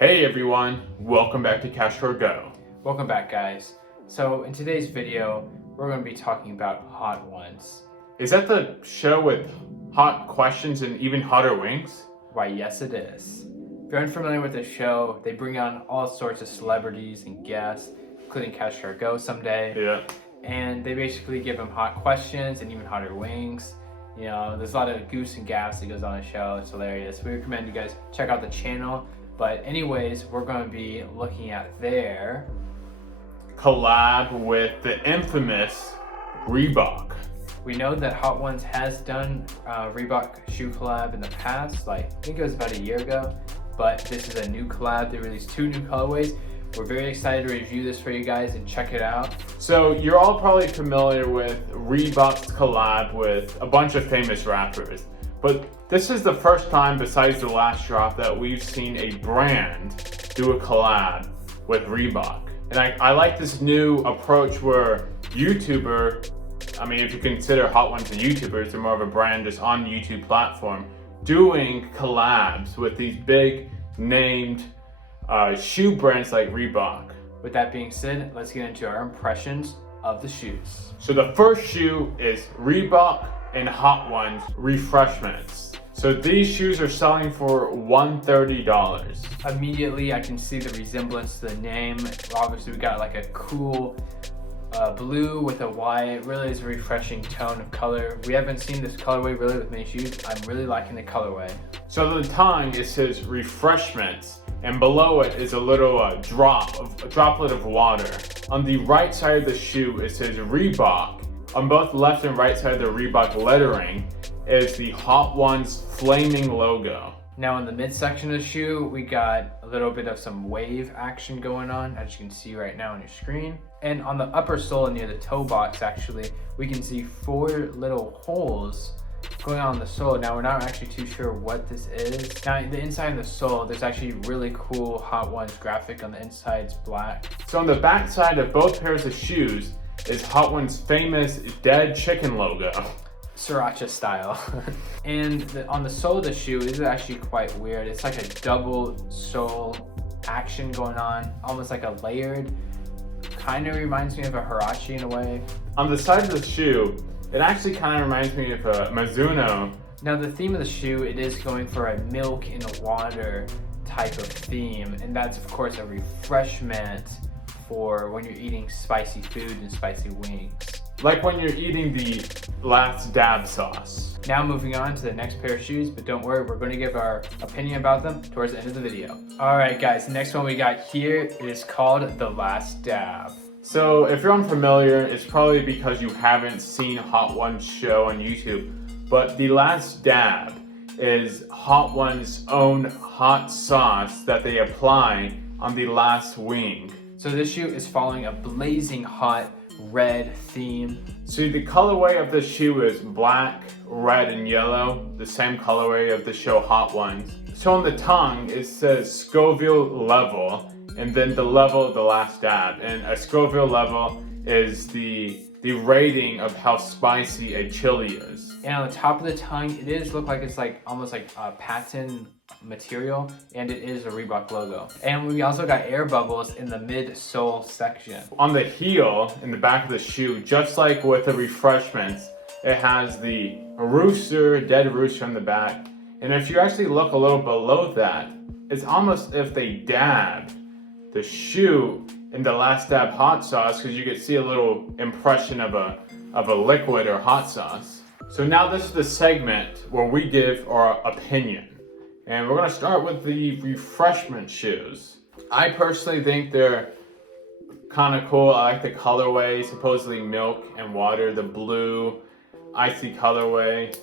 Hey everyone, welcome back to CashCargot. Welcome back, guys. So in today's video, we're going to be talking about Hot Ones. Is that the show with hot questions and even hotter wings? Why, yes it is. If you're unfamiliar with the show, they bring on all sorts of celebrities and guests, including CashCargot someday. Yeah. And they basically give them hot questions and even hotter wings. You know, there's a lot of goose and gas that goes on the show. It's hilarious. We recommend you guys check out the channel. But anyways, we're going to be looking at their collab with the infamous Reebok. We know that Hot Ones has done Reebok shoe collab in the past, like I think it was about a year ago, but this is a new collab. They released 2 new colorways. We're very excited to review this for you guys and check it out. So you're all probably familiar with Reebok's collab with a bunch of famous rappers, but this is the first time besides the last drop that we've seen a brand do a collab with Reebok. And I like this new approach where YouTuber, I mean, if you consider Hot Ones a YouTuber, they're more of a brand just on the YouTube platform, doing collabs with these big named shoe brands like Reebok. With that being said, let's get into our impressions of the shoes. So the first shoe is Reebok and Hot Ones Refreshments. So these shoes are selling for $130. Immediately, I can see the resemblance to the name. Obviously, we got like a cool blue with a white. It really is a refreshing tone of color. We haven't seen this colorway really with many shoes. I'm really liking the colorway. So on the tongue, it says Refreshments, and below it is a little droplet of water. On the right side of the shoe, it says Reebok. On both left and right side of the Reebok lettering is the Hot Ones flaming logo. Now in the midsection of the shoe, we got a little bit of some wave action going on, as you can see right now on your screen. And on the upper sole near the toe box, actually, we can see 4 little holes going on the sole. Now we're not actually too sure what this is. Now the inside of the sole, there's actually really cool Hot Ones graphic on the inside. It's black. So on the back side of both pairs of shoes is Hot Ones' famous dead chicken logo. Sriracha style. And on the sole of the shoe, this is actually quite weird. It's like a double sole action going on, almost like a layered. Kind of reminds me of a Huarache in a way. On the side of the shoe, it actually kind of reminds me of a Mizuno. Now the theme of the shoe, it is going for a milk and water type of theme, and that's of course a refreshment for when you're eating spicy food and spicy wings. Like when you're eating the last dab sauce. Now moving on to the next pair of shoes, but don't worry, we're going to give our opinion about them towards the end of the video. Alright guys, the next one we got here is called The Last Dab. So if you're unfamiliar, it's probably because you haven't seen Hot Ones show on YouTube, but The Last Dab is Hot Ones' own hot sauce that they apply on the last wing. So this shoe is following a blazing hot red theme. So the colorway of the shoe is black, red, and yellow, the same colorway of the show Hot Ones. So on the tongue, it says Scoville level, and then the level of the last dab. And a Scoville level is the rating of how spicy a chili is. And on the top of the tongue, it does look like it's like almost like a patent material, and it is a Reebok logo. And we also got air bubbles in the mid-sole section. On the heel, in the back of the shoe, just like with the Refreshments, it has the dead rooster on the back. And if you actually look a little below that, it's almost if they dabbed the shoe in the last dab hot sauce, because you can see a little impression of a liquid or hot sauce. So now this is the segment where we give our opinion. And we're gonna start with the Refreshment shoes. I personally think they're kind of cool. I like the colorway, supposedly milk and water, the blue, icy colorway.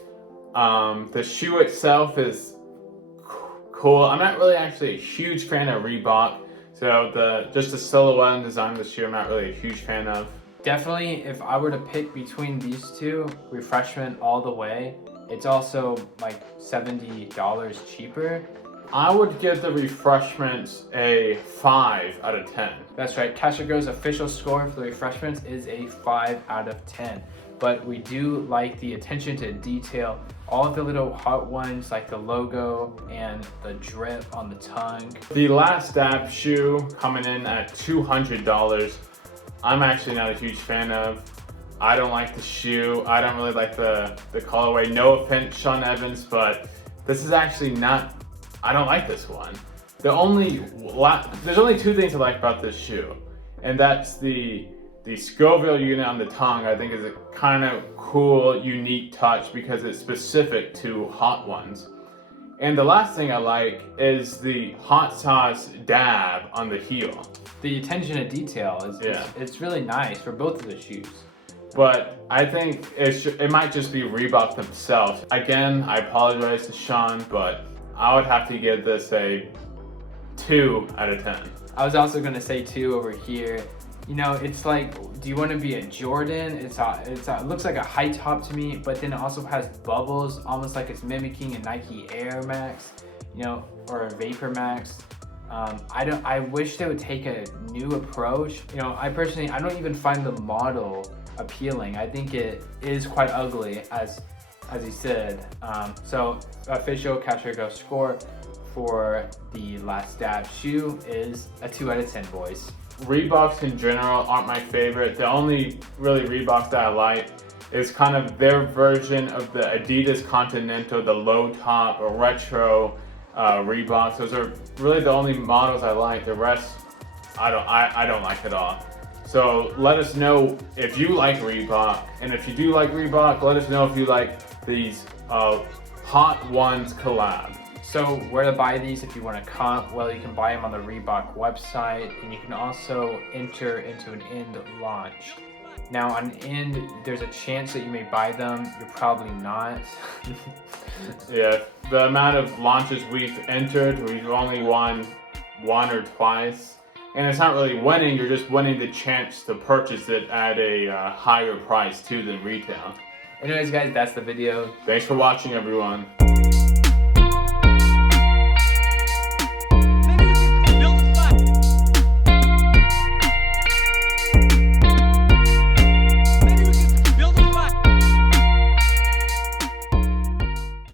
The shoe itself is cool. I'm not really actually a huge fan of Reebok. So just the silhouette and design of the shoe, I'm not really a huge fan of. Definitely, if I were to pick between these two, Refreshment all the way. It's also like $70 cheaper. I would give the Refreshments a 5 out of 10. That's right, CashCargot's official score for the Refreshments is a 5 out of 10. but we do like the attention to detail. All of the little Hot Ones, like the logo and the drip on the tongue. The Last Dab shoe coming in at $200. I'm actually not a huge fan of. I don't like the shoe. I don't really like the colorway. No offense, Sean Evans, but this is actually not, I don't like this one. There's only two things I like about this shoe, and that's the Scoville unit on the tongue. I think is a kind of cool, unique touch because it's specific to Hot Ones. And the last thing I like is the hot sauce dab on the heel. The attention to detail it's really nice for both of the shoes. But I think it might just be Reebok themselves. Again, I apologize to Sean, but I would have to give this a 2 out of 10. I was also gonna say 2 over here. You know, it's like, do you want to be a Jordan? It looks like a high top to me, but then it also has bubbles, almost like it's mimicking a Nike Air Max, you know, or a Vapor Max. I wish they would take a new approach. You know, I don't even find the model appealing. I think it is quite ugly, as he said. So official CashCargot score for the Last Dab shoe is a 2 out of 10, boys. Reeboks in general aren't my favorite. The only really Reeboks that I like is kind of their version of the Adidas Continental, the low top or retro Reeboks. Those are really the only models I like. The rest, I don't like at all. So let us know if you like Reebok, and if you do like Reebok, let us know if you like these Hot Ones collab. So where to buy these if you want to comp? Well, you can buy them on the Reebok website, and you can also enter into an end launch. Now on end, there's a chance that you may buy them. You're probably not. Yeah, the amount of launches we've entered, we've only won 1 or twice. And it's not really winning, you're just winning the chance to purchase it at a higher price too than retail. Anyways guys, that's the video. Thanks for watching, everyone.